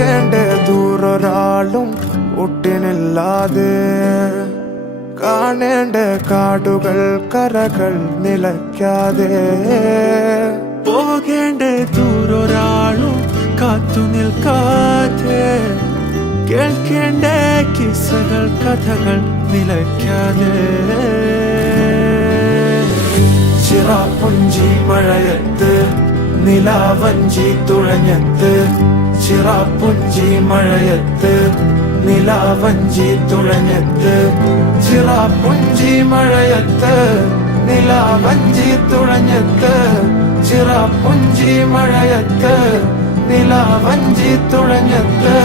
പോകേണ്ട ദൂരൊരാളും ഒട്ടിനില്ലാതെ കാണേണ്ട കാടുകൾ കരകൾ നിലയ്ക്കാതെ പോകേണ്ട ദൂരൊരാളും കാത്തു നിൽക്കാതെ കേൾക്കേണ്ട കിസ്സകൾ കഥകൾ നിലയ്ക്കാതെ ചിറാപ്പുഞ്ചി മഴയത്ത് നിലാവഞ്ചി തുഴഞ്ഞത്ത് ചിറാപ്പുഞ്ചി മഴയത്ത് നിലാവഞ്ചി തുഴഞ്ഞത്ത് ചിറാപ്പുഞ്ചി മഴയത്ത് നിലാവഞ്ചി തുഴഞ്ഞത്ത് ചിറാപ്പുഞ്ചി മഴയത്ത് നിലാവഞ്ചി തുഴഞ്ഞത്ത്